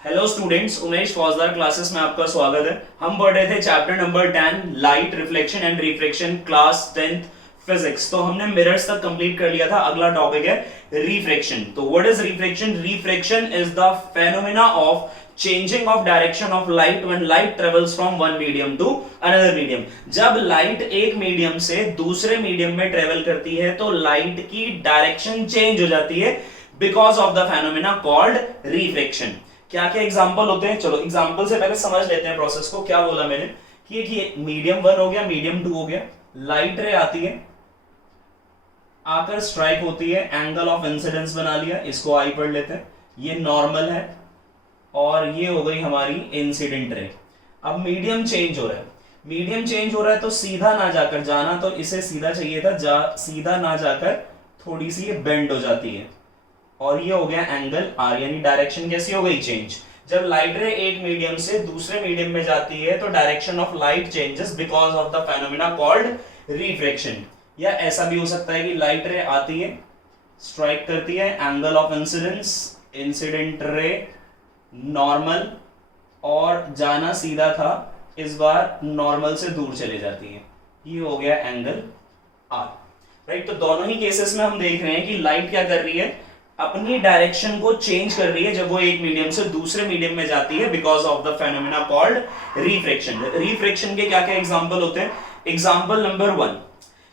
Hello students, Umesh फौजदार classes में आपका स्वागत है। हम पढ़ रहे थे chapter number 10 light reflection and refraction, class 10th physics. तो हमने मिरर्स तक कंप्लीट कर लिया था। अगला टॉपिक है रिफ्रैक्शन। तो what is refraction? Refraction is the phenomena of changing of direction of light when light travels from one medium to another medium. जब लाइट एक मीडियम से दूसरे मीडियम में ट्रेवल करती है तो लाइट की डायरेक्शन चेंज हो जाती है because of the phenomena called refraction. क्या क्या एग्जांपल होते हैं? चलो एग्जांपल से पहले समझ लेते हैं प्रोसेस को। क्या बोला मैंने कि एक मीडियम 1 हो गया, मीडियम 2 हो गया, लाइट रे आती है, आकर स्ट्राइक होती है, एंगल ऑफ इंसिडेंस बना लिया, इसको आई पढ़ लेते हैं, ये नॉर्मल है और ये हो गई हमारी इंसिडेंट रे। अब मीडियम चेंज हो रहा है, मीडियम चेंज हो रहा है तो सीधा ना जाकर, जाना तो इसे सीधा चाहिए था, सीधा ना जाकर थोड़ी सी ये बेंड हो जाती है और ये हो गया एंगल आर, यानी डायरेक्शन कैसी हो गई? चेंज। जब लाइट रे एक मीडियम से दूसरे मीडियम में जाती है तो direction of light changes because of the phenomena called refraction. या ऐसा भी हो सकता है कि लाइट रे आती है, स्ट्राइक करती है, angle of incidence, incident ray normal, और जाना सीधा था, इस बार नॉर्मल से दूर चले जाती है, ये हो गया एंगल आर। राइट, तो दोनों ही केसेस में हम देख रहे हैं कि लाइट क्या कर रही है, अपनी डायरेक्शन को चेंज कर रही है जब वो एक मीडियम से दूसरे मीडियम में जाती है because of the phenomena called refraction. Refraction के क्या क्या एग्जांपल होते हैं? एग्जांपल नंबर 1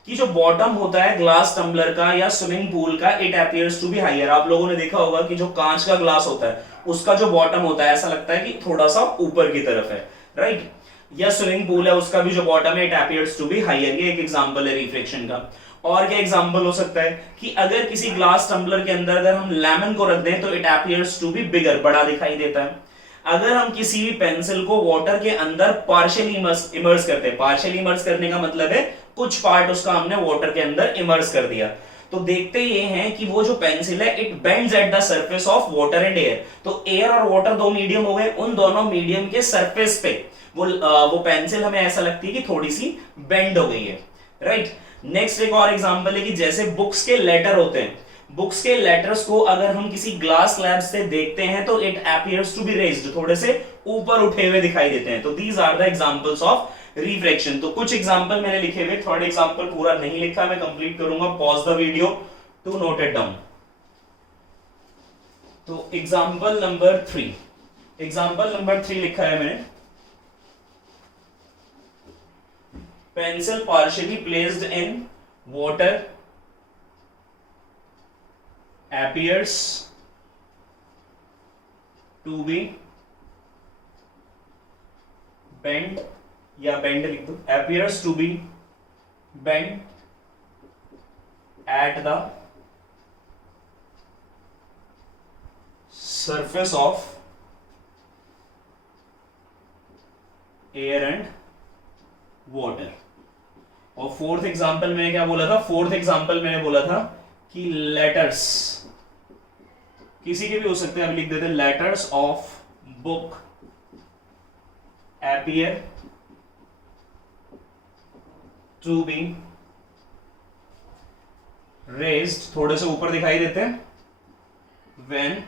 कि जो बॉटम होता है ग्लास टम्बलर का या स्विमिंग पूल का, it appears to be higher. आप लोगों ने देखा होगा कि जो कांच का ग्लास होता है उसका जो बॉटम होता है ऐसा लगता है कि थोड़ा सा ऊपर की तरफ है, राइट। या स्विमिंग पूल है, उसका भी जो बॉटम है it appears to be higher. ये एक एग्जांपल है रिफ्रैक्शन का। और क्या एग्जांपल हो सकता है कि अगर किसी ग्लास टम्बलर के अंदर अगर हम लेमन को रख दें तो it appears to be bigger, बड़ा दिखाई देता है। अगर हम किसी भी पेंसिल को वाटर के अंदर पार्शियली इमर्स करते हैं, पार्शियली इमर्स करने का मतलब है कुछ पार्ट उसका हमने वाटर के अंदर इमर्स कर दिया, तो देखते ये हैं कि वो जो पेंसिल है it bends at the surface of water and air. तो एयर और वाटर दो मीडियम हो गए, उन दोनों मीडियम के सरफेस पे वो पेंसिल हमें ऐसा लगती है कि थोड़ी सी बेंड हो गई है, राइट। नेक्स्ट एक और एग्जांपल है कि जैसे बुक्स के लेटर होते हैं, बुक्स के लेटर्स को अगर हम किसी ग्लास स्लैब से देखते हैं तो it appears to be raised, थोड़े से ऊपर उठे हुए दिखाई देते हैं। तो these are the examples of refraction. तो कुछ एग्जांपल मैंने लिखे हुए, थर्ड एग्जांपल पूरा नहीं लिखा, मैं कंप्लीट करूंगा, pause the video to note it down. तो एग्जांपल नंबर 3, एग्जांपल नंबर 3 लिखा है मैंने, pencil partially placed in water appears to be bent, या bend लिख दो, appears to be bent at the surface of air and water। और fourth example में क्या बोला था? फोर्थ एग्जांपल मैंने बोला था कि लेटर्स, किसी के भी हो सकते हैं, अब लिख देते, letters of book appear to be raised, थोड़े से ऊपर दिखाई देते हैं, when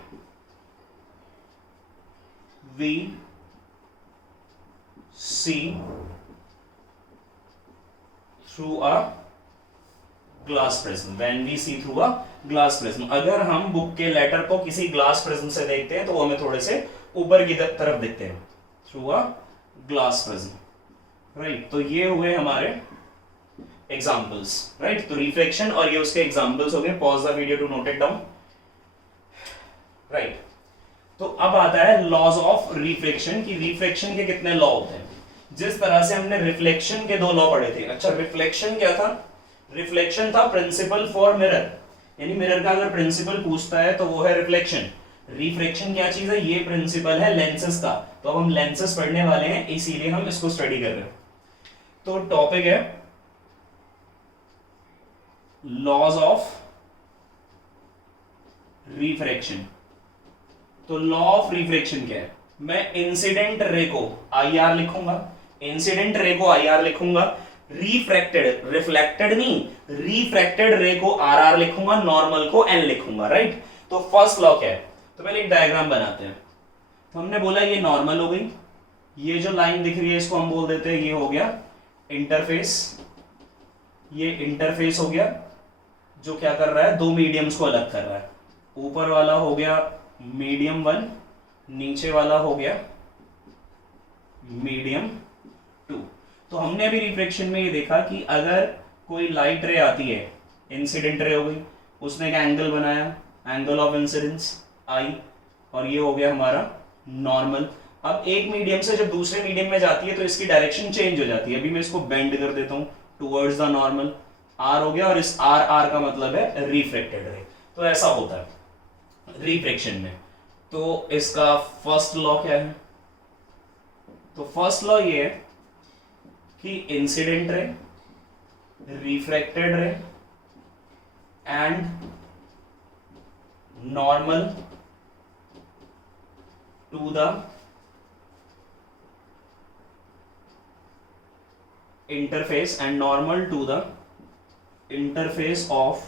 we see through a glass prism, when we see through a glass prism। अगर हम बुक के लेटर को किसी ग्लास प्रिज्म से देखते हैं तो वो हमें थोड़े से ऊपर की तरफ दिखते हैं, through a glass prism, right. तो ये हुए हमारे एग्जांपल्स, राइट। तो रिफ्रैक्शन और ये उसके एग्जांपल्स हो गए। Pause the video to note it down, right. तो अब आता है लॉज ऑफ रिफ्रैक्शन, कि रिफ्रैक्शन के कितने लॉ होते हैं। जिस तरह से हमने रिफ्लेक्शन के 2 लॉ पढ़े थे। अच्छा, रिफ्लेक्शन क्या था? रिफ्लेक्शन था प्रिंसिपल फॉर मिरर, यानी मिरर का अगर प्रिंसिपल पूछता है तो वो है रिफ्लेक्शन। रिफ्रैक्शन क्या चीज है? ये प्रिंसिपल है लेंसेस का। तो अब हम लेंसेस पढ़ने वाले हैं, इसीलिए हम इसको स्टडी कर रहे हैं। तो टॉपिक है लॉज ऑफ रिफ्रैक्शन। तो लॉ ऑफ रिफ्रैक्शन क्या है? मैं इंसिडेंट रे को आई आर लिखूंगा, इंसिडेंट रे को आई आर लिखूंगा, रिफ्रैक्टेड, रिफ्लेक्टेड नहीं, रिफ्रैक्टेड रे को आर आर लिखूंगा, नॉर्मल को एन लिखूंगा, राइट। तो फर्स्ट लॉ क्या है? तो पहले एक डायग्राम बनाते हैं। तो हमने बोला ये नॉर्मल हो गई, ये जो लाइन दिख रही है इसको हम बोल देते हैं ये हो गया इंटरफेस, ये इंटरफेस हो गया जो क्या कर रहा है, दो मीडियम्स को अलग कर रहा है। ऊपर वाला हो गया मीडियम 1, नीचे वाला हो गया मीडियम 2। तो हमने अभी रिफ्लेक्शन में ये देखा कि अगर कोई लाइट रे आती है, इंसिडेंट रे हो गई, उसने एक एंगल बनाया, एंगल ऑफ इंसिडेंस आई, और ये हो गया हमारा नॉर्मल। अब एक मीडियम से जब दूसरे मीडियम में जाती है तो इसकी डायरेक्शन चेंज हो जाती है। अभी मैं इसको बेंड कर देता हूं टुवर्ड्स द नॉर्मल, आर हो गया, और इस आर, आर का मतलब है रिफ्लेक्टेड रे। तो ऐसा होता है रिफ्लेक्शन में। तो इसका फर्स्ट लॉ क्या है? तो फर्स्ट लॉ ये है कि incident ray, reflected ray and normal to the interface and normal to the interface of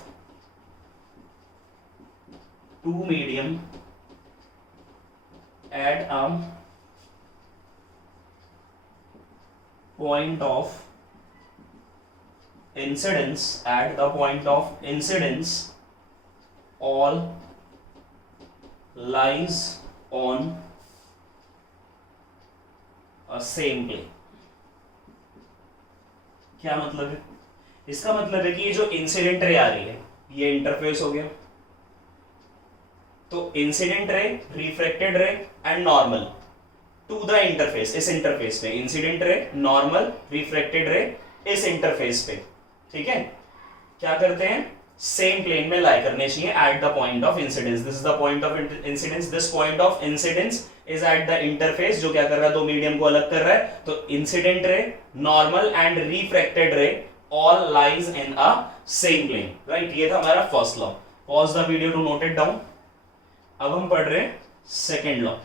two medium at a point of incidence, at the point of incidence all lies on a same plane। क्या मतलब है? इसका मतलब है कि ये जो incident ray आ रही है ये इंटरफेस हो गया, तो incident ray, reflected ray and normal to the interface, इस इंटरफेस पे incident ray, normal, reflected ray इस इंटरफेस पे, ठीक है, क्या करते हैं, सेम प्लेन में लाई करने चाहिए at the point of incidence. This is the point of incidence, this point of incidence is at the interface, जो क्या कर रहा है, दो मीडियम को अलग कर रहा है। तो incident ray, normal and reflected ray all lies in a same plane, right. ये था हमारा first law. Pause the video to note it down. अब हम पढ़ रहे हैं सेकेंड लॉ।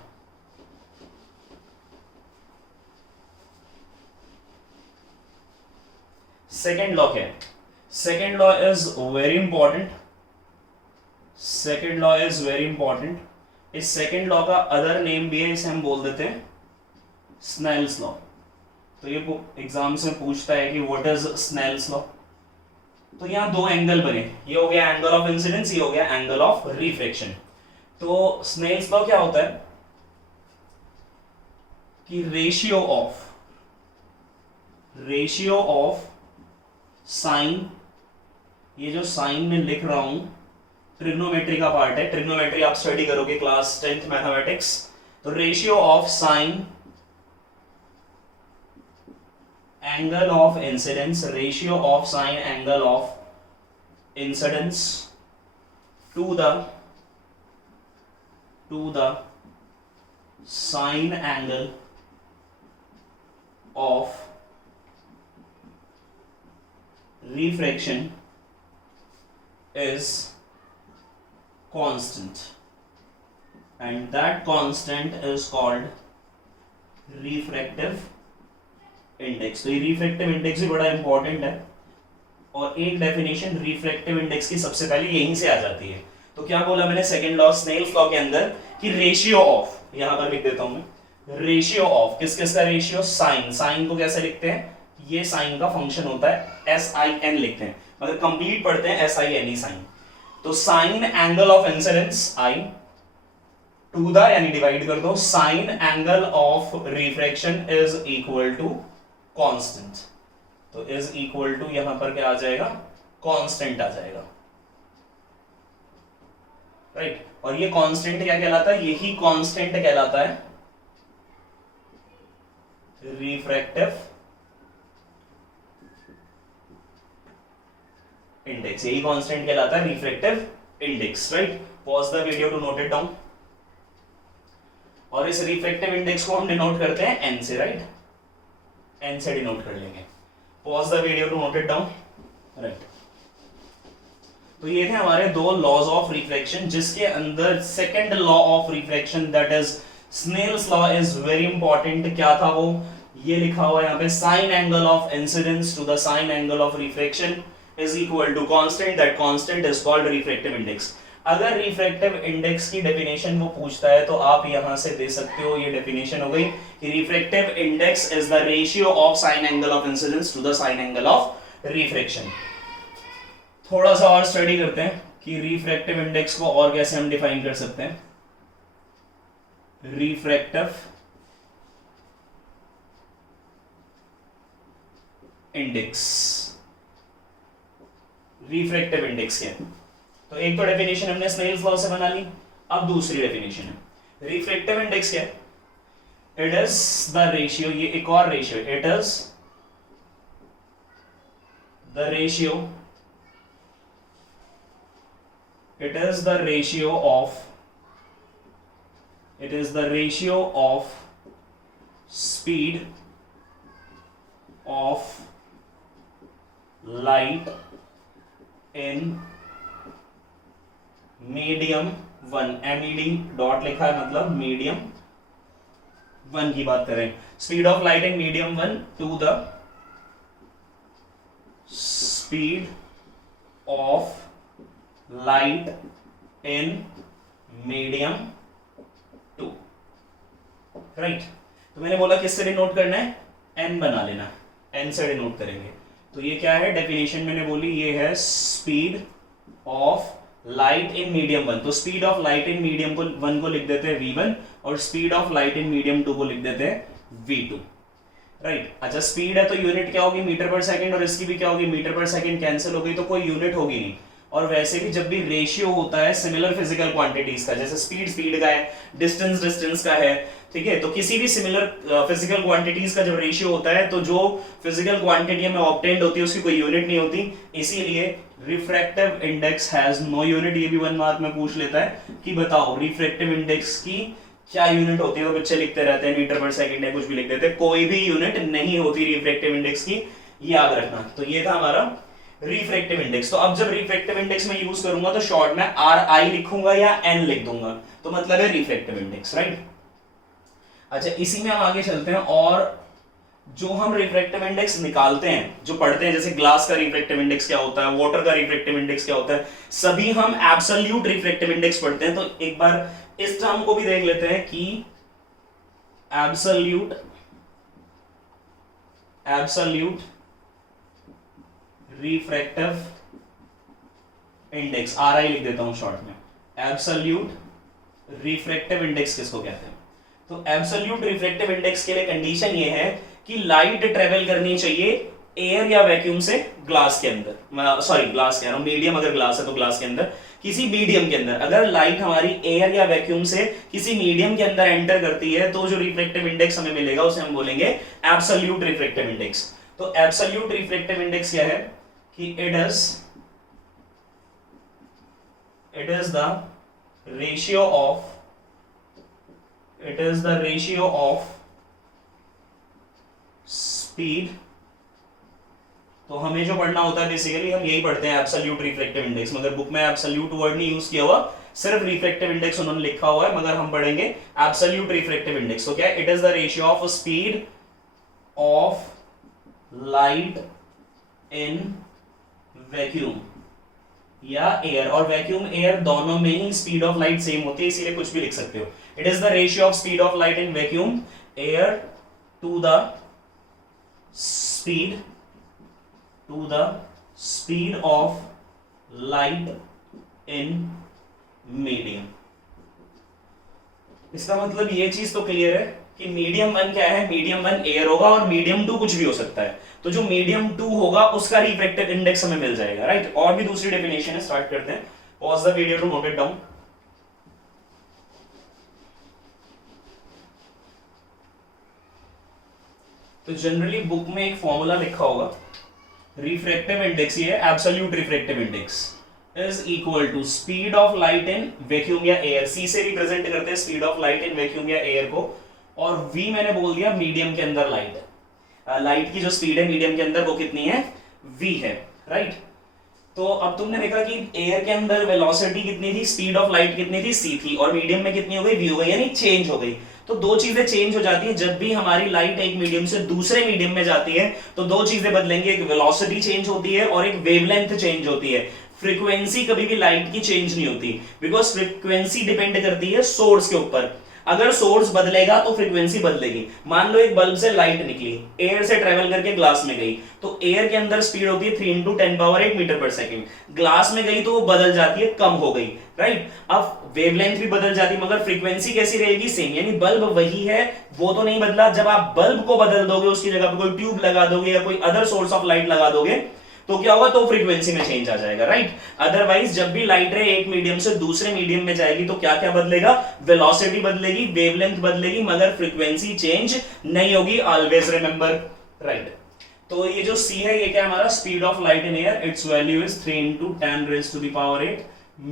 सेकेंड लॉ क्या है? Second law is very important. Second law is very important. इस सेकेंड लॉ का अदर नेम भी है, इसे हम बोल देते हैं स्नेल्स लॉ। तो ये एग्जाम से पूछता है कि व्हाट इज स्नेल्स लॉ। तो यहां दो एंगल बने, ये हो गया एंगल ऑफ इंसिडेंस, ये हो गया एंगल ऑफ रिफ्लेक्शन। तो स्नेल्स लॉ क्या होता है कि रेशियो ऑफ साइन, ये जो साइन में लिख रहा हूं ट्रिग्नोमेट्री का पार्ट है, ट्रिग्नोमेट्री आप स्टडी करोगे क्लास 10th मैथमेटिक्स। तो ratio of sine angle of incidence, ratio of sine angle of incidence to the sine angle of refraction is constant and that constant is called refractive index। तो ये refractive index भी बड़ा important है, और एक definition refractive index की सबसे पहले यहीं से आ जाती है। तो क्या बोला मैंने सेकेंड लॉ, स्नेल्स लॉ के अंदर, कि रेशियो ऑफ, यहां पर लिख देता हूं मैं, रेशियो ऑफ किस किस का रेशियो, साइन। साइन को कैसे लिखते हैं, ये साइन का फंक्शन होता है sin लिखते हैं, मतलब कंप्लीट पढ़ते हैं sin साइन। तो sine angle of incidence i to the, यानी डिवाइड कर दो, sine angle of refraction is equal to constant. तो इज इक्वल टू यहां पर क्या आ जाएगा, कांस्टेंट आ जाएगा, राइट। और ये कांस्टेंट क्या कहलाता है, यही कांस्टेंट कहलाता है रिफ्रैक्टिव इंडेक्स, यही कांस्टेंट कहलाता है refractive index, right. Pause the video to note it down. और इस रिफ्रैक्टिव इंडेक्स को हम डिनोट करते हैं एन से, राइट, एन से डिनोट कर लेंगे। Pause the video to note it down, right. तो ये थे हमारे दो लॉज ऑफ रिफ्लेक्शन, जिसके अंदर second law of reflection that is Snell's law is very important. क्या था वो, ये लिखा हुआ है यहाँ पे, sine angle of incidence to the sine angle of reflection is equal to constant, that constant is called refractive index। अगर रिफ्रैक्टिव इंडेक्स की डेफिनेशन वो पूछता है तो आप यहां से दे सकते हो, ये डेफिनेशन हो गई कि refractive index is the ratio of sine angle of incidence to the sine angle of refraction. थोड़ा सा और स्टडी करते हैं कि रिफ्रैक्टिव इंडेक्स को और कैसे हम डिफाइन कर सकते हैं। रिफ्रैक्टिव इंडेक्स, रिफ्रैक्टिव इंडेक्स क्या है? तो एक तो डेफिनेशन हमने स्नेल्स लॉ से बना ली, अब दूसरी डेफिनेशन है रिफ्रैक्टिव इंडेक्स क्या है? इट इज द रेशियो, ये एक और ratio, it is the ratio, it is the ratio of speed of light in medium 1, med dot लिखा है मतलब मीडियम 1 की बात करें, speed of light in medium 1 to the speed of light in medium 2, right. तो मैंने बोला किससे डिनोट करना है? एन बना लेना, एन से डिनोट करेंगे। तो ये क्या है डेफिनेशन मैंने बोली, ये है speed of light in medium 1। तो speed of light in medium को 1 को लिख देते हैं v1 और speed of light in medium 2 को लिख देते हैं v2, राइट। अच्छा स्पीड है तो यूनिट क्या होगी? मीटर पर सेकंड, और इसकी भी क्या होगी? मीटर पर सेकंड। कैंसिल हो गई तो कोई यूनिट होगी नहीं। और वैसे भी जब भी रेशियो होता है सिमिलर फिजिकल क्वांटिटीज का, जैसे स्पीड का है, डिस्टेंस का है, ठीक है, तो किसी भी सिमिलर फिजिकल क्वांटिटीज का जब रेशियो होता है तो जो फिजिकल क्वांटिटी में ऑब्टेन्ड होती है उसकी कोई यूनिट नहीं होती, इसीलिए refractive index has no unit. ये भी 1 मार्क में पूछ लेता है कि बताओ रिफ्रैक्टिव इंडेक्स की क्या यूनिट होती है, तो बच्चे लिखते रहते हैं मीटर पर सेकंड है, कुछ भी लिख देते हैं, कोई भी यूनिट नहीं होती रिफ्रैक्टिव इंडेक्स की, याद रखना। तो ये था हमारा रिफ्रैक्टिव इंडेक्स। तो अब जब रिफ्रैक्टिव इंडेक्स में यूज करूंगा तो शॉर्ट में RI लिखूंगा या N लिख दूंगा, तो मतलब है रिफ्रैक्टिव इंडेक्स, राइट। अच्छा इसी में हम आगे चलते हैं, और जो हम रिफ्रैक्टिव इंडेक्स निकालते हैं, जो पढ़ते हैं, जैसे ग्लास का रिफ्रैक्टिव इंडेक्स क्या होता है, वाटर का रिफ्रैक्टिव इंडेक्स क्या होता है, सभी हम एब्सोल्यूट रिफ्रैक्टिव इंडेक्स पढ़ते हैं। तो एक बार इस टर्म को भी देख लेते हैं कि एब्सोल्यूट रिफ्रैक्टिव इंडेक्स, RI लिख देता हूं शॉर्ट में। एब्सोल्यूट रिफ्रैक्टिव इंडेक्स किसको कहते हैं? तो एब्सोल्यूट रिफ्रैक्टिव इंडेक्स के लिए कंडीशन ये है कि लाइट ट्रेवल करनी चाहिए एयर या वैक्यूम से ग्लास के अंदर, सॉरी ग्लास कह रहा हूं, मीडियम अगर ग्लास है तो ग्लास के अंदर, किसी मीडियम के अंदर अगर लाइट हमारी एयर या वैक्यूम से किसी मीडियम के अंदर एंटर करती है तो जो रिफ्रैक्टिव इंडेक्स हमें मिलेगा उसे हम बोलेंगे एब्सोल्यूट रिफ्रैक्टिव इंडेक्स। तो एब्सोल्यूट रिफ्रैक्टिव इंडेक्स क्या है कि it is the ratio of speed. तो हमें जो पढ़ना होता है बेसिकली हम यही पढ़ते हैं एब्सोल्यूट रिफ्रैक्टिव इंडेक्स, मगर बुक में एब्सोल्यूट वर्ड नहीं यूज किया हुआ, सिर्फ रिफ्रैक्टिव इंडेक्स उन्होंने लिखा हुआ है, मगर हम पढ़ेंगे एब्सोल्यूट रिफ्रैक्टिव इंडेक्स। तो क्या it is the ratio of speed of light in vacuum या एयर, और वैक्यूम एयर दोनों में ही स्पीड ऑफ लाइट सेम होती है, इसीलिए कुछ भी लिख सकते हो। It is the ratio of speed of light in vacuum air to the speed of light in medium. इसका मतलब ये चीज तो क्लियर है कि मीडियम 1 क्या है? मीडियम 1 एयर होगा और मीडियम 2 कुछ भी हो सकता है, तो जो मीडियम 2 होगा उसका रिफ्रैक्टिव इंडेक्स हमें मिल जाएगा, राइट। और भी दूसरी डेफिनेशन है, स्टार्ट करते हैं। Pause the video to note it down. तो जनरली बुक में एक फॉर्मूला लिखा होगा, रिफ्रैक्टिव इंडेक्स, ये absolute refractive index is equal to speed of light in vacuum या एयर। सी से रिप्रेजेंट करते हैं speed of light in vacuum या एयर को, और वी मैंने बोल दिया मीडियम के अंदर लाइट है, लाइट की जो स्पीड है मीडियम के अंदर वो कितनी है? v है, राइट। तो अब तुमने देखा कि एयर के अंदर वेलोसिटी कितनी थी, स्पीड ऑफ लाइट कितनी थी, c थी, और मीडियम में कितनी हो गई? v हो गई, यानी चेंज हो गई। तो दो चीजें चेंज हो जाती है जब भी हमारी लाइट एक मीडियम से दूसरे मीडियम में जाती है, तो दो चीजें बदलेंगी, एक वेलोसिटी चेंज होती है और एक वेवलेंथ चेंज होती है। फ्रीक्वेंसी कभी भी लाइट की चेंज नहीं होती, बिकॉज फ्रीक्वेंसी डिपेंड करती है सोर्स के ऊपर। अगर सोर्स बदलेगा तो फ्रीक्वेंसी बदलेगी। मान लो एक बल्ब से लाइट निकली, एयर से ट्रेवल करके ग्लास में गई, तो एयर के अंदर स्पीड होती है 3 into 10⁻8 metre per second. Glass में गई तो वो बदल जाती है, कम हो गई, राइट। अब वेवलेंथ भी बदल जाती है, मगर फ्रीक्वेंसी कैसी रहेगी? सेम। यानी बल्ब वही है, वो तो नहीं बदला। जब आप बल्ब को बदल दोगे, उसकी जगह पर कोई ट्यूब लगा दोगे या कोई अदर सोर्स ऑफ लाइट लगा दोगे, तो क्या होगा? तो फ्रीक्वेंसी में चेंज आ जाएगा, राइट। अदरवाइज जब भी लाइट रे एक मीडियम से दूसरे मीडियम में जाएगी तो क्या क्या बदलेगा? वेलोसिटी बदलेगी, वेवलेंथ बदलेगी, मगर फ्रीक्वेंसी चेंज नहीं होगी। Always remember, right. तो ये जो c है, ये क्या है हमारा? Speed of light in air, it's value is 3 into 10⁻⁸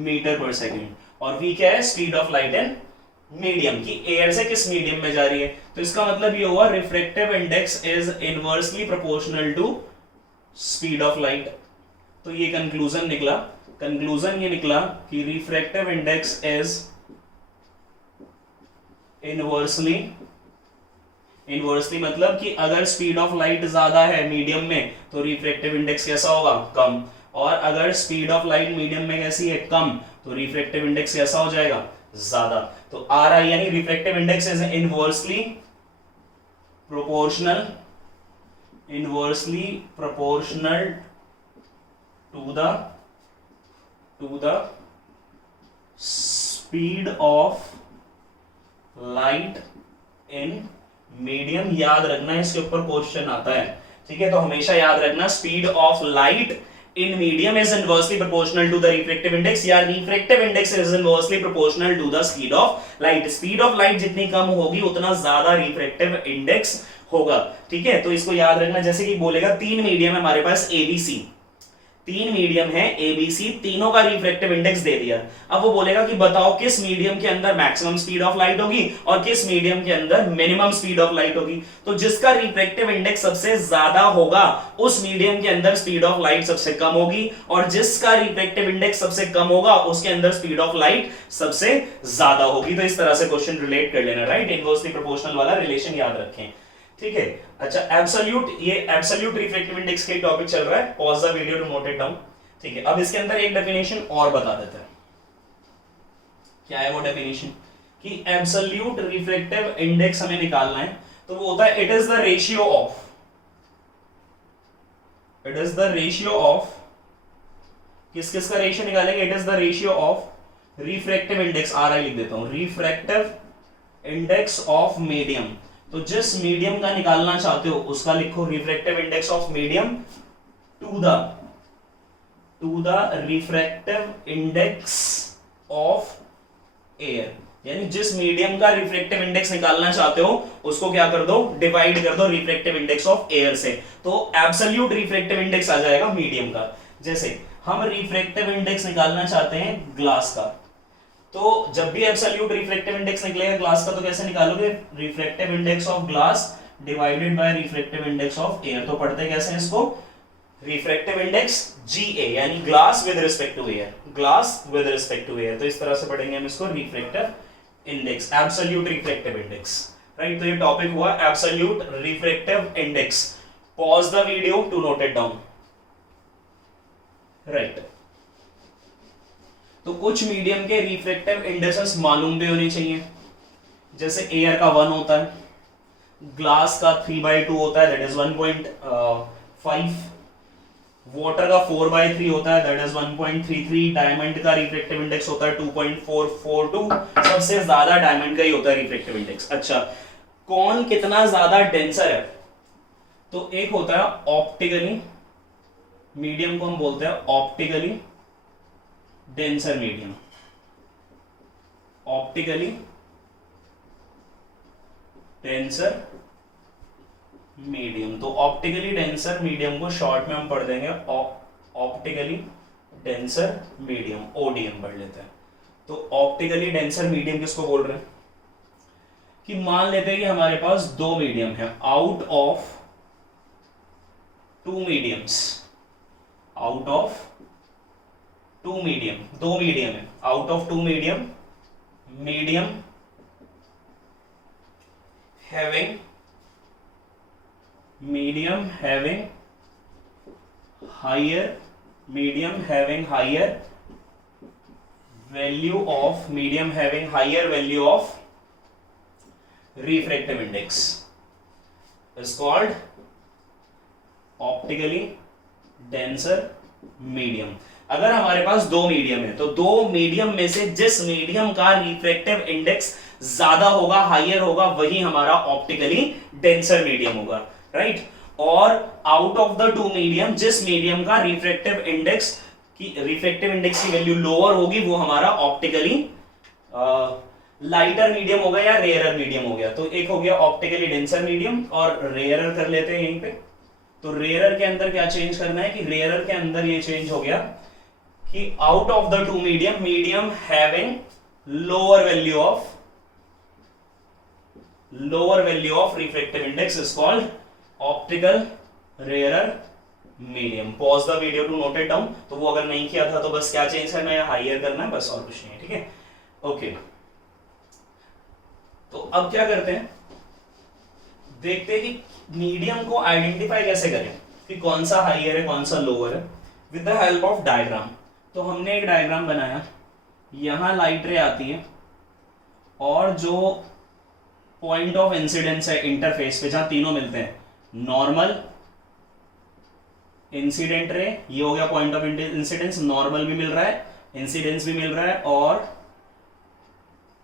metre per second. और v क्या है? Speed of light in medium, की एयर से किस मीडियम में जा रही है। तो इसका मतलब ये हुआ refractive index is inversely proportional to speed of light. तो ये कंक्लूजन निकला। कंक्लूजन ये निकला कि रिफ्रैक्टिव इंडेक्स इज इनवर्सली मतलब कि अगर स्पीड ऑफ लाइट ज्यादा है मीडियम में तो रिफ्रैक्टिव इंडेक्स कैसा होगा? कम। और अगर स्पीड ऑफ लाइट मीडियम में कैसी है? कम, तो रिफ्रैक्टिव इंडेक्स कैसा हो जाएगा? ज्यादा। तो आर आई यानी refractive index is inversely proportional to the speed of light in medium। याद रखना, इसके ऊपर क्वेश्चन आता है, ठीक है। तो हमेशा याद रखना, speed of light in medium is inversely proportional to the refractive index, या refractive index is inversely proportional to the speed of light. Speed of light जितनी कम होगी उतना ज्यादा रिफ्रैक्टिव इंडेक्स होगा, ठीक है। तो इसको याद रखना। जैसे कि बोलेगा 3 मीडियम है हमारे पास एबीसी, 3 मीडियम है एबीसी, तीनों का रिफ्रैक्टिव इंडेक्स दे दिया। अब वो बोलेगा कि बताओ किस मीडियम के अंदर मैक्सिमम स्पीड ऑफ लाइट होगी और किस मीडियम के अंदर मिनिमम स्पीड ऑफ लाइट होगी। तो जिसका रिफ्रैक्टिव इंडेक्स सबसे ज्यादा होगा उस मीडियम के अंदर स्पीड ऑफ लाइट सबसे कम होगी, और जिसका रिफ्रैक्टिव इंडेक्स सबसे कम होगा उसके अंदर स्पीड ऑफ लाइट सबसे ज्यादा होगी। तो इस तरह से क्वेश्चन रिलेट कर लेना, राइट। इनवर्सली प्रोपोर्शनल वाला रिलेशन याद रखें, ठीक है। अच्छा, एब्सोल्यूट, ये एब्सोल्यूट रिफ्रैक्टिव इंडेक्स के टॉपिक चल रहा है, pause the video to note it down, ठीक है। अब इसके अंदर एक डेफिनेशन और बता देते हैं। क्या है वो डेफिनेशन? कि एब्सोल्यूट रिफ्रैक्टिव इंडेक्स हमें निकालना है, तो वो होता है it is the ratio of किस किस का रेशियो निकालेंगे? It is the ratio of refractive index, are आई लिख देता हूं, रिफ्रैक्टिव इंडेक्स ऑफ मीडियम। तो जिस मीडियम का निकालना चाहते हो उसका लिखो refractive index of medium to the refractive index of air. यानी जिस मीडियम का रिफ्रैक्टिव इंडेक्स निकालना चाहते हो उसको क्या कर दो? डिवाइड कर दो रिफ्रैक्टिव इंडेक्स ऑफ एयर से। तो एब्सोल्यूट रिफ्रैक्टिव इंडेक्स आ जाएगा मीडियम का। जैसे हम रिफ्रैक्टिव इंडेक्स निकालना चाहते हैं ग्लास का, तो जब भी एब्सोल्यूट रिफ्रैक्टिव इंडेक्स निकलेगा ग्लास का तो कैसे निकालोगे? Refractive index of glass divided by refractive index of air. तो पढ़ते कैसे हैं इसको? रिफ्रैक्टिव इंडेक्स GA यानी glass with respect to air, glass with respect to air. तो इस तरह से पढ़ेंगे हम इसको, refractive index, absolute refractive index, right. तो ये टॉपिक हुआ absolute refractive index. Pause the video to note it down, right. तो कुछ मीडियम के रिफ्रैक्टिव इंडेक्सेस मालूम भी होने चाहिए। जैसे एयर का 1 होता है, ग्लास का 3/2 होता है, दैट इज 1.5, वाटर का 4/3 होता है, दैट इज 1.33, डायमंड का रिफ्रैक्टिव इंडेक्स होता है 2.442, सबसे ज्यादा डायमंड का ही होता है रिफ्रैक्टिव इंडेक्स। अच्छा, कौन कितना ज्यादा डेंसर है? तो एक होता है ऑप्टिकली, मीडियम को हम बोलते हैं optically denser medium, optically denser medium. तो ऑप्टिकली डेंसर मीडियम को शॉर्ट में हम पढ़ देंगे ऑप्टिकली डेंसर मीडियम, ODM पढ़ लेते हैं। तो ऑप्टिकली डेंसर मीडियम किसको बोल रहे हैं? कि मान लेते हैं कि हमारे पास 2 मीडियम है, out of 2 mediums, out of 2 medium, 2 medium है, out of 2 medium, medium having higher medium having higher value of refractive index is called optically denser medium. अगर हमारे पास दो मीडियम है तो दो मीडियम में से जिस मीडियम का रिफ्रैक्टिव इंडेक्स ज्यादा होगा, हाइयर होगा, वही हमारा ऑप्टिकली डेंसर मीडियम होगा, राइट। और out of the two medium जिस मीडियम का रिफ्रैक्टिव इंडेक्स की वैल्यू लोअर होगी वो हमारा ऑप्टिकली लाइटर मीडियम हो गया या रेयरर मीडियम हो गया। तो एक हो गया ऑप्टिकली डेंसर मीडियम और रेयरर कर लेते हैं यहीं पे। तो रेयरर के अंदर क्या चेंज करना है कि रेयरर के अंदर ये चेंज हो गया कि out of the two medium having lower value of refractive index is called optical rarer medium. Pause the video to note it down. तो वो अगर नहीं किया था तो बस क्या चेंज करना है, हाइयर करना है, बस और कुछ नहीं है, ठीक है, ओके। तो अब क्या करते हैं, देखते हैं कि मीडियम को आइडेंटिफाई कैसे करें कि कौन सा हाइयर है कौन सा लोअर है, with the help of diagram. तो हमने एक डायग्राम बनाया, यहां लाइट रे आती है और जो पॉइंट ऑफ इंसिडेंस है इंटरफेस पे जहां तीनों मिलते हैं, नॉर्मल, इंसिडेंट रे, ये हो गया पॉइंट ऑफ इंसिडेंस, नॉर्मल भी मिल रहा है, इंसिडेंस भी मिल रहा है और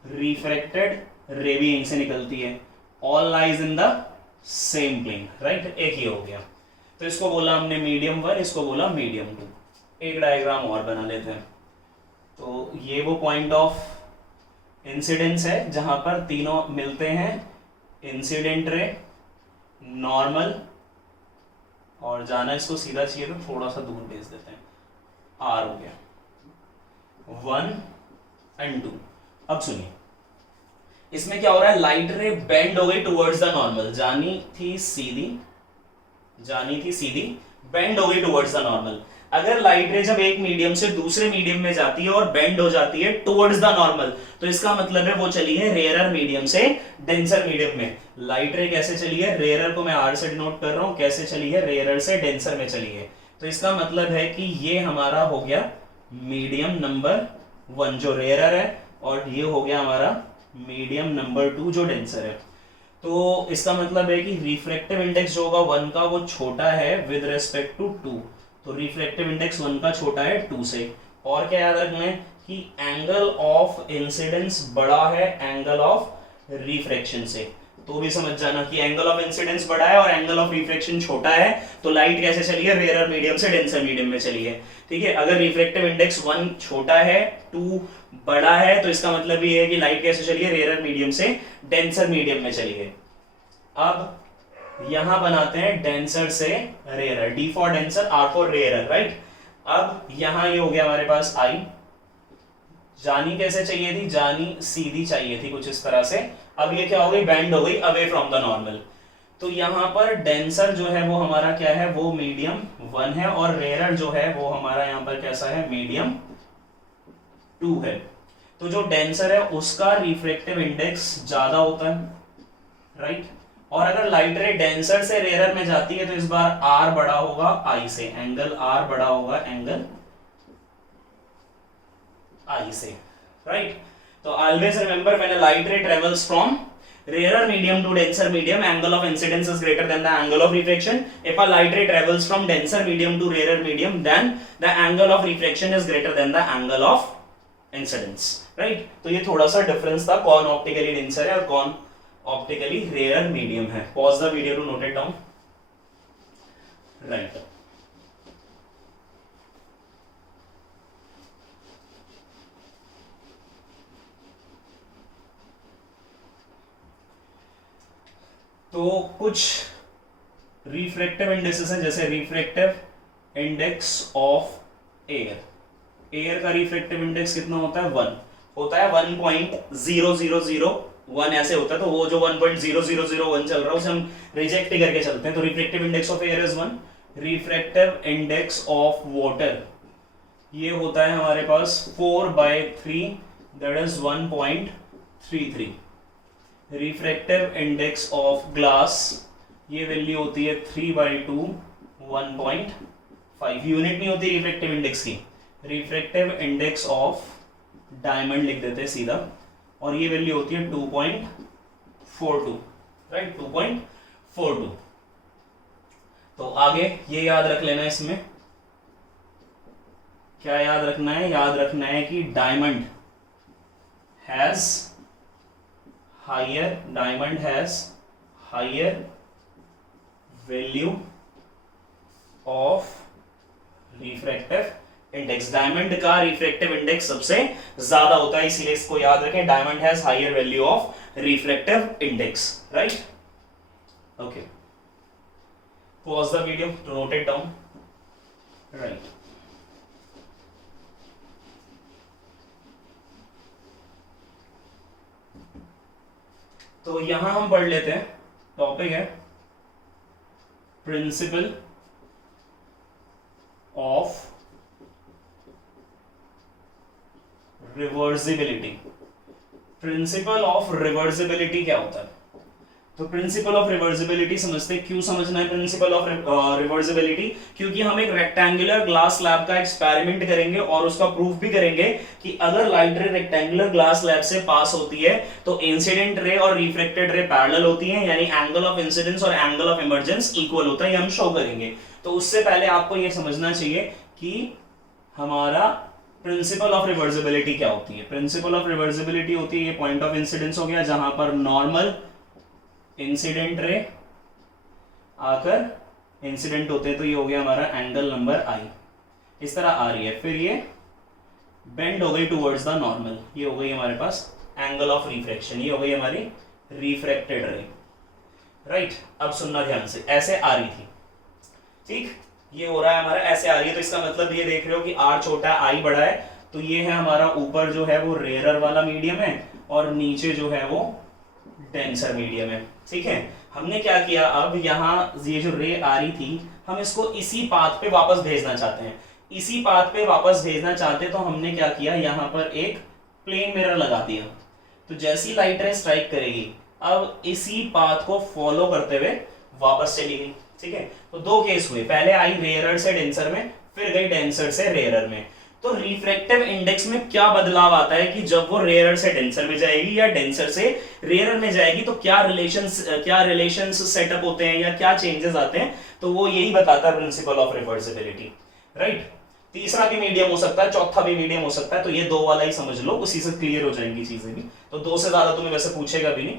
रिफ्रैक्टेड रे भी यहीं से निकलती है, all lies in the same plane, right. एक ही हो गया। तो इसको बोला हमने मीडियम 1, इसको बोला मीडियम 2। एक डायग्राम और बना लेते हैं। तो ये वो पॉइंट ऑफ इंसिडेंस है जहां पर तीनों मिलते हैं, इंसिडेंट रे, नॉर्मल, और जाना इसको सीधा चाहिए तो थोड़ा सा दूर भेज देते हैं, आर हो गया 1 and 2। अब सुनिए, इसमें क्या हो रहा है, लाइट रे बेंड हो गई टुवर्ड्स द नॉर्मल, जानी थी सीधी, बेंड हो गई टुवर्ड्स द नॉर्मल। अगर लाइट रे जब एक मीडियम से दूसरे मीडियम में जाती है और बेंड हो जाती है टुवर्ड्स द नॉर्मल, तो इसका मतलब है वो चली है रेयरर मीडियम से डेंसर मीडियम में। लाइट रे कैसे चली है, रेयरर को मैं आर से डिनोट कर रहा हूं, कैसे चली है, रेयरर से डेंसर में चली है। तो इसका मतलब है कि ये हमारा हो गया मीडियम नंबर 1 जो रेयरर है, और ये हो गया हमारा मीडियम नंबर 2 जो डेंसर है। तो इसका मतलब है कि रिफ्रैक्टिव इंडेक्स जो होगा 1 का वो छोटा है विद रिस्पेक्ट टू 2। तो रिफ्रैक्टिव इंडेक्स 1 का छोटा है 2 से। और क्या याद रखना है कि एंगल ऑफ इंसिडेंस बड़ा है एंगल ऑफ रिफ्रैक्शन से। तो भी समझ जाना कि एंगल ऑफ इंसिडेंस बड़ा है और एंगल ऑफ रिफ्रैक्शन छोटा है, तो लाइट कैसे चली है, रेयरर मीडियम से डेंसर मीडियम में चली है, ठीक है। अगर रिफ्रैक्टिव इंडेक्स 1 छोटा है 2 बड़ा है, तो इसका मतलब ये है कि लाइट कैसे चली है, रेयरर मीडियम से डेंसर मीडियम में चली है। अब यहां बनाते हैं डेंसर से rarer, D for denser, R for rarer, right. अब यहां ये हो गया हमारे पास आई, जानी कैसे चाहिए थी, जानी सीधी चाहिए थी कुछ इस तरह से। अब ये क्या हो गई, बेंड हो गई अवे फ्रॉम द नॉर्मल। तो यहां पर डेंसर जो है वो हमारा क्या है, वो मीडियम 1 है, और रेयरर जो है वो हमारा यहां पर कैसा है, मीडियम 2 है। तो जो डेंसर है उसका रिफ्रैक्टिव इंडेक्स ज्यादा होता है, राइट। और अगर लाइट रे डेंसर से रेयरर में जाती है तो इस बार आर बड़ा होगा आई से, एंगल आर बड़ा होगा एंगल आई से, राइट। तो always remember when a light ray travels from rarer medium to denser medium, angle of incidence is greater than the angle of refraction. If a light ray travels from denser medium to rarer medium, then the angle of refraction is greater than the angle of incidence, right? तो ये थोड़ा सा difference था, कौन optically denser है और कौन optically rare medium है। Pause the video to note it down, right. तो कुछ रिफ्रैक्टिव इंडेक्सेस हैं, जैसे refractive index of air. Air का रिफ्रैक्टिव इंडेक्स कितना होता है, 1 होता है, 1.0001 ऐसे होता है। तो वो जो 1.0001 चल रहा है उसे हम रिजेक्ट करके चलते हैं। तो refractive index of air is 1। Refractive index of water ये होता है हमारे पास 4/3, that is 1.33। Refractive index of glass ये वैल्यू होती है 3/2, 5 यूनिट नहीं होती रिफ्रैक्टिव इंडेक्स की, रिफ्रैक्टिव इंडेक्स ऑफ डायमंड लिख देते हैं सीधा, और ये वैल्यू होती है 2.42, राइट, 2.42। तो आगे ये याद रख लेना है, इसमें क्या याद रखना है, याद रखना है कि diamond has higher value of refractive index. Diamond का रिफ्रैक्टिव इंडेक्स सबसे ज्यादा होता है, इसीलिए इसको याद रखें, diamond has higher value of refractive index, right. Okay, pause the video to note it down, right. तो यहां हम पढ़ लेते हैं, टॉपिक है principle of reversibility. Principle of reversibility क्या होता है? तो प्रिंसिपल ऑफ रिवर्सिबिलिटी समझते हैं। क्यों समझना है प्रिंसिपल ऑफ रिवर्सिबिलिटी? क्योंकि हम एक रेक्टेंगुलर ग्लास स्लैब का एक्सपेरिमेंट करेंगे और उसका प्रूफ भी करेंगे कि अगर लाइट रे रेक्टेंगुलर ग्लास स्लैब से पास होती है तो इंसिडेंट रे और रिफ्लेक्टेड रे पैरेलल होती है, यानी एंगल ऑफ इंसिडेंस और एंगल ऑफ इमर्जेंस इक्वल होता है, ये हम शो करेंगे। तो उससे पहले आपको ये समझना चाहिए कि हमारा प्रिंसिपल ऑफ रिवर्सिबिलिटी क्या होती है। प्रिंसिपल ऑफ रिवर्सिबिलिटी होती है, ये पॉइंट ऑफ इंसिडेंस हो गया जहां पर नॉर्मल इंसिडेंट रे आकर इंसिडेंट होते हैं, तो ये हो गया हमारा एंगल नंबर आई, इस तरह आ रही है। फिर ये बेंड हो गई टुवर्ड्स द नॉर्मल, ये हो गई हमारे पास एंगल ऑफ रिफ्रैक्शन, ये हो गई हमारी रिफ्रैक्टेड रे, राइट। अब सुनना ध्यान से, ऐसे आ रही थी, ठीक, ये हो रहा है हमारा, ऐसे आ रही है, तो इसका मतलब ये देख रहे हो कि आर छोटा है आई बड़ा है, तो ये है हमारा ऊपर जो है वो रेयरर वाला मीडियम है और नीचे जो है वो डेंसर मीडियम है, ठीक है। हमने क्या किया, अब यहाँ ये जो रे आ रही थी हम इसको इसी पाथ पे वापस भेजना चाहते हैं, इसी पाथ पे वापस भेजना चाहते, तो हमने क्या किया, यहाँ पर एक प्लेन मिरर लगा दिया। तो जैसी लाइट रे स्ट्राइक करेगी अब इसी पाथ को फॉलो करते हुए वापस चली गई, ठीक है। तो दो केस हुए, पहले आई रेयरर से डेंसर में, फिर गई डेंसर से रेयरर में। तो रिफ्रैक्टिव इंडेक्स में क्या बदलाव आता है कि जब वो रेयरर से डेंसर में जाएगी या डेंसर से रेयरर में जाएगी तो क्या रिलेशंस सेटअप होते हैं या क्या चेंजेस आते हैं, तो वो यही बताता है प्रिंसिपल ऑफ रिवर्सिबिलिटी, राइट। तीसरा भी मीडियम हो सकता है, चौथा भी मीडियम हो सकता है, तो ये दो वाला ही समझ लो, उसी से क्लियर हो जाएंगी चीजें भी। तो दो से ज्यादा तुम्हें वैसे पूछेगा भी नहीं।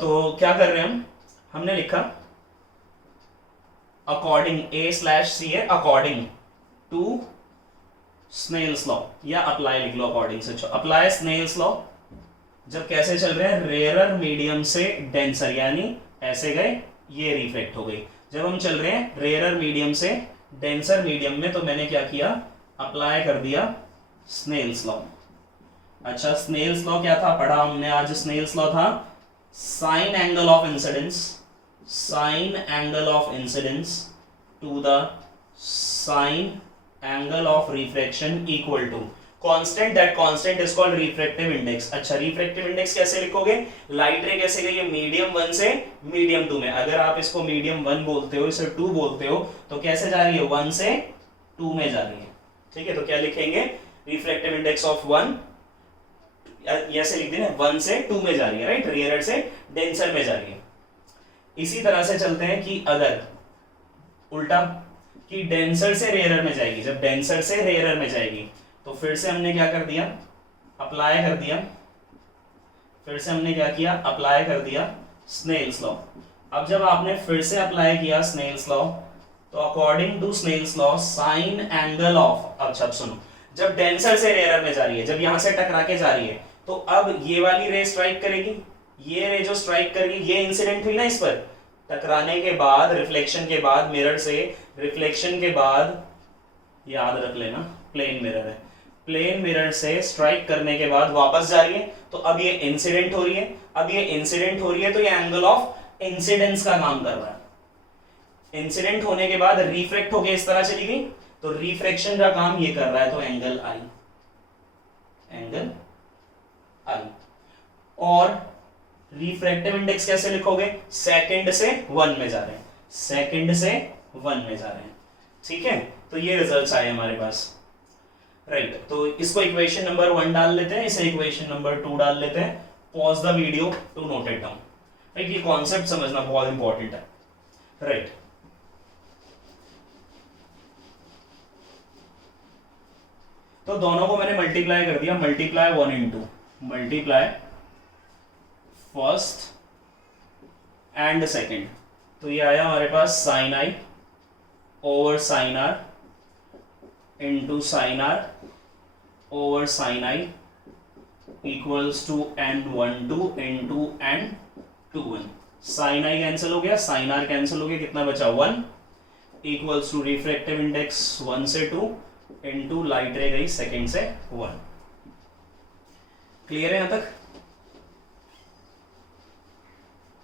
तो क्या कर रहे हैं हमने लिखा अकॉर्डिंग A/C है, अकॉर्डिंग टू स्नेल्स लॉ, या अप्लाई लिख लो अकॉर्डिंग से, अप्लाई स्नेल्स लॉ। जब कैसे चल रहे हैं, रेयरर मीडियम से डेंसर, यानी ऐसे गए ये रिफ्लेक्ट हो गई। जब हम चल रहे हैं रेयरर मीडियम से डेंसर मीडियम में, तो मैंने क्या किया, अप्लाई कर दिया स्नेल्स लॉ। अच्छा, स्नेल्स लॉ क्या था, पढ़ा हमने आज। स्नेल्स लॉ था sign angle of incidence, sin angle of incidence to the sin angle of refraction equal to constant, that constant is called refractive index। अच्छा, refractive index कैसे लिखोगे, लाइट रे कैसे गई है मीडियम 1 से मीडियम 2 में, अगर आप इसको मीडियम 1 बोलते हो, इसे 2 बोलते हो, तो कैसे जा रही है, 1 से 2 में जा रही है, ठीक है। तो क्या लिखेंगे, रिफ्रैक्टिव इंडेक्स ऑफ 1, ऐसे लिख देना, 1 से 2 में जा रही है, राइट, रेयरर से डेंसर में जा रही है। इसी तरह से चलते हैं कि अगर उल्टा कि डेंसर से रेयरर में जाएगी, जब डेंसर से रेयरर में जाएगी तो फिर से हमने क्या कर दिया, अप्लाई कर दिया, फिर से हमने क्या किया, अप्लाई कर दिया स्नेल्स लॉ। अब जब आपने फिर से अप्लाई किया स्नेल्स लॉ, तो according to Snell's law sine angle of, अच्छा अब सुनो, जब डेंसर से रेयरर में जा रही है, जब यहां से टकरा के जा रही है, तो अब ये वाली रे स्ट्राइक करेगी, ये रे जो स्ट्राइक करेगी, ये इंसिडेंट हुई ना इस पर, टकराने के बाद, रिफ्लेक्शन के बाद मिरर से, रिफ्लेक्शन के बाद याद रख लेना प्लेन मिरर है, प्लेन मिरर से स्ट्राइक करने के बाद वापस जा रही है, तो अब ये इंसिडेंट हो रही है, अब ये इंसिडेंट हो रही है, तो ये एंगल ऑफ इंसिडेंस का काम कर रहा है। इंसिडेंट होने के बाद रिफ्लेक्ट होके इस तरह चली गई, तो रिफ्रैक्शन का काम ये कर रहा है, तो एंगल आई, एंगल आई। और रिफ्रैक्टिव इंडेक्स कैसे लिखोगे, सेकंड से 1 में जा रहे हैं, सेकंड से 1 में जा रहे हैं, ठीक है। तो ये रिजल्ट्स आए हमारे पास, राइट। तो इसको इक्वेशन नंबर 1 डाल लेते हैं, इसे इक्वेशन नंबर 2 डाल लेते हैं। Pause the video to note it down, right. ये कॉन्सेप्ट समझना बहुत इंपॉर्टेंट है, राइट। तो दोनों को मैंने मल्टीप्लाई कर दिया, multiply 1 into multiply first and second, तो ये आया हमारे पास sine I over sine R into sine R over sine I equals to n12 इंटू n21। साइन आई कैंसिल हो गया, साइन आर कैंसिल हो गया, कितना बचा 1 इक्वल्स टू रिफ्रैक्टिव इंडेक्स 1 से 2 इंटू लाइट रे गई सेकेंड से 1। क्लियर है यहां तक?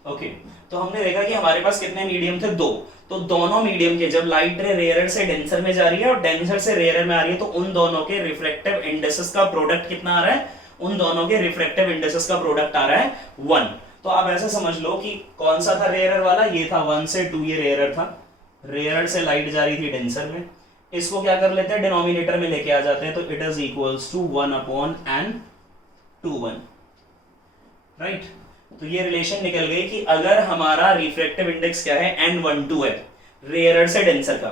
ओके तो हमने देखा कि हमारे पास कितने मीडियम थे, 2। तो दोनों मीडियम के जब लाइट रे रेयरर से डेंसर में जा रही है और डेंसर से रेयरर में आ रही है, तो उन दोनों के रिफ्रैक्टिव इंडेक्सेस का प्रोडक्ट कितना आ रहा है? उन दोनों के रिफ्रैक्टिव इंडेक्सेस का प्रोडक्ट आ रहा है 1। तो आप ऐसे समझ लो कि कौन सा था रेयरर वाला, ये था 1 से 2, ये रेयरर था, रेयरर से लाइट जा रही थी डेंसर में। इसको क्या कर लेते हैं, डिनोमिनेटर में लेके आ जाते हैं, तो it is equals to 1/n21, right. तो ये रिलेशन निकल गई कि अगर हमारा रिफ्रैक्टिव इंडेक्स क्या है, n12 है, रेयरर से डेंसर का,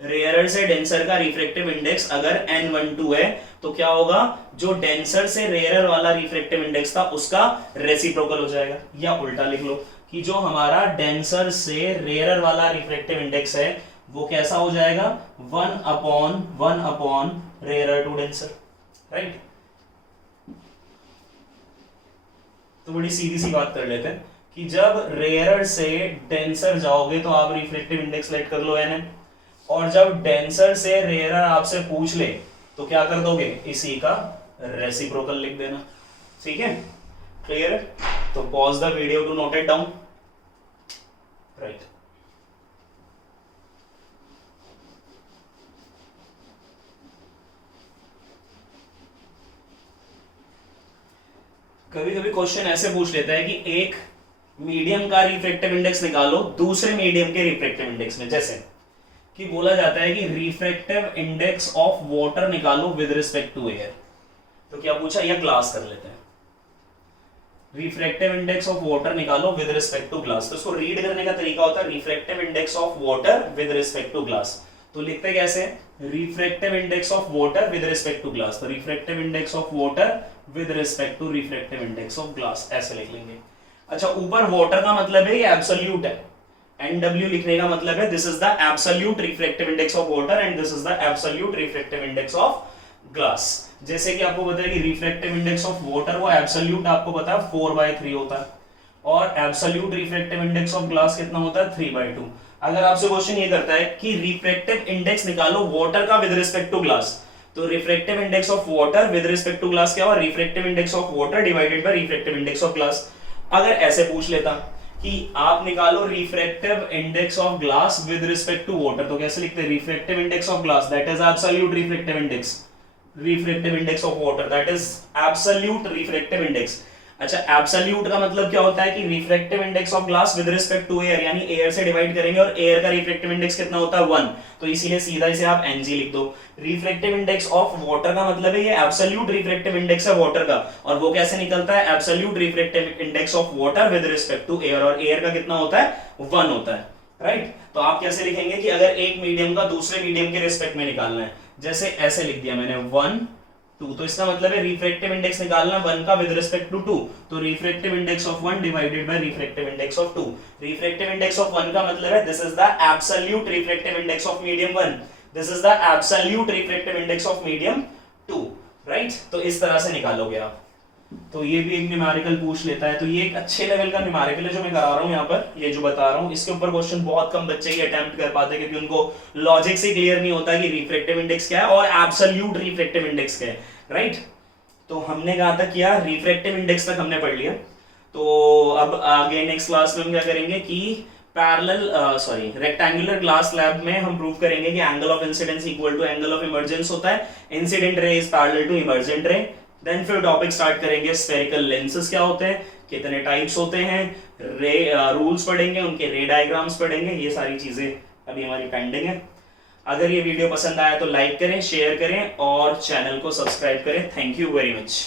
रेयरर से डेंसर का रिफ्रैक्टिव इंडेक्स अगर n12 है, तो क्या होगा, जो डेंसर से रेयरर वाला रिफ्रैक्टिव इंडेक्स था उसका रेसिप्रोकल हो जाएगा। या उल्टा लिख लो कि जो हमारा डेंसर से रेयरर वाला रिफ्रैक्टिव इंडेक्स है वो कैसा हो जाएगा, 1/1 रेयरर टू डेंसर, राइट। तो बड़ी सीधी सी बात कर लेते हैं कि जब रेयरर से डेंसर जाओगे तो आप रिफ्रैक्टिव इंडेक्स लेट कर लो n, और जब डेंसर से रेयरर आपसे पूछ ले तो क्या कर दोगे, इसी का रेसिप्रोकल लिख देना, ठीक है। क्लियर है? तो pause the video to note it down, right. कभी कभी क्वेश्चन ऐसे पूछ लेता है कि एक मीडियम का रिफ्रैक्टिव इंडेक्स निकालो दूसरे मीडियम के रिफ्रैक्टिव इंडेक्स में, जैसे कि बोला जाता है कि रिफ्रैक्टिव इंडेक्स ऑफ वाटर निकालो विद रिस्पेक्ट टू एयर। तो क्या पूछा, या ग्लास कर लेते हैं, रिफ्रैक्टिव इंडेक्स ऑफ वाटर निकालो विद रिस्पेक्ट टू ग्लास। तो इसको रीड करने का तरीका होता है refractive index of water with respect to glass. तो लिखते कैसे, refractive index of water with respect to glass. तो refractive index of water with respect to refractive index of glass, ऐसे लिख लेंगे। अच्छा, ऊपर वाटर का मतलब है ये एब्सोल्यूट है, NW लिखने का मतलब है this is the absolute refractive index of water and this is the absolute refractive index of glass. जैसे कि आपको पता है कि रिफ्रैक्टिव इंडेक्स ऑफ वाटर वो एब्सोल्यूट आपको पता है 4/3 होता है, और absolute refractive index of glass कितना होता है 3/2। अगर आपसे क्वेश्चन ये करता है कि रिफ्रैक्टिव इंडेक्स निकालो वाटर का विद रिस्पेक्ट टू ग्लास, तो refractive index of water with respect to glass क्या हुआ, refractive index of water divided by refractive index of glass. अगर ऐसे पूछ लेता कि आप निकालो refractive index of glass with respect to water, तो कैसे लिखते हैं, refractive index of glass that is absolute refractive index, refractive index of water that is absolute refractive index. अच्छा, एब्सोल्यूट का मतलब क्या होता है कि refractive index of glass with respect to air, यानी एयर से डिवाइड करेंगे और एयर का रिफ्रैक्टिव इंडेक्स कितना होता है 1, तो इसीलिए सीधा इसे आप Ng लिख दो। रिफ्रैक्टिव इंडेक्स ऑफ वाटर का मतलब है ये एब्सोल्यूट रिफ्रैक्टिव इंडेक्स है वाटर का, और वो कैसे निकलता है, absolute refractive index of water with respect to air, और एयर का कितना होता है 1 होता है, राइट। तो आप कैसे लिखेंगे कि अगर एक मीडियम का दूसरे मीडियम के रिस्पेक्ट में निकालना है, जैसे ऐसे लिख दिया मैंने 1 2, तो इसका मतलब है रिफ्रैक्टिव इंडेक्स निकालना 1 का विद रिस्पेक्ट टू 2, तो refractive index of 1 divided by refractive index of 2। Refractive index of 1 का मतलब है this is the absolute refractive index of medium 1, this is the absolute refractive index of medium 2, right. तो इस तरह से निकालोगे आप। तो ये भी एक न्यूमेरिकल पूछ लेता है, तो ये एक अच्छे लेवल का न्यूमेरिकल है जो मैं करा रहा हूँ यहाँ पर, ये जो बता रहा हूँ। इसके ऊपर क्वेश्चन बहुत कम बच्चे ही अटेम्प्ट कर पाते हैं क्योंकि उनको लॉजिक से क्लियर नहीं होता कि रिफ्रैक्टिव इंडेक्स क्या है और एब्सोल्यूट रिफ्रैक्टिव इंडेक्स क्या है, राइट। तो हमने कहां तक किया, रिफ्रैक्टिव इंडेक्स तक हमने पढ़ लिया। तो अब आगे नेक्स्ट क्लास में हम क्या करेंगे कि रेक्टेंगुलर ग्लास स्लैब में हम प्रूव करेंगे कि angle of incidence equal to angle of emergence होता है, incident ray is parallel to emergent ray. Then फिर टॉपिक स्टार्ट करेंगे स्फेरिकल लेंसेज क्या होते हैं, कितने टाइप्स होते हैं, रे रूल्स पढ़ेंगे, उनके रे डायग्राम्स पढ़ेंगे, ये सारी चीजें अभी हमारी पेंडिंग है। अगर ये वीडियो पसंद आया तो लाइक करें, शेयर करें और चैनल को सब्सक्राइब करें। Thank you very much.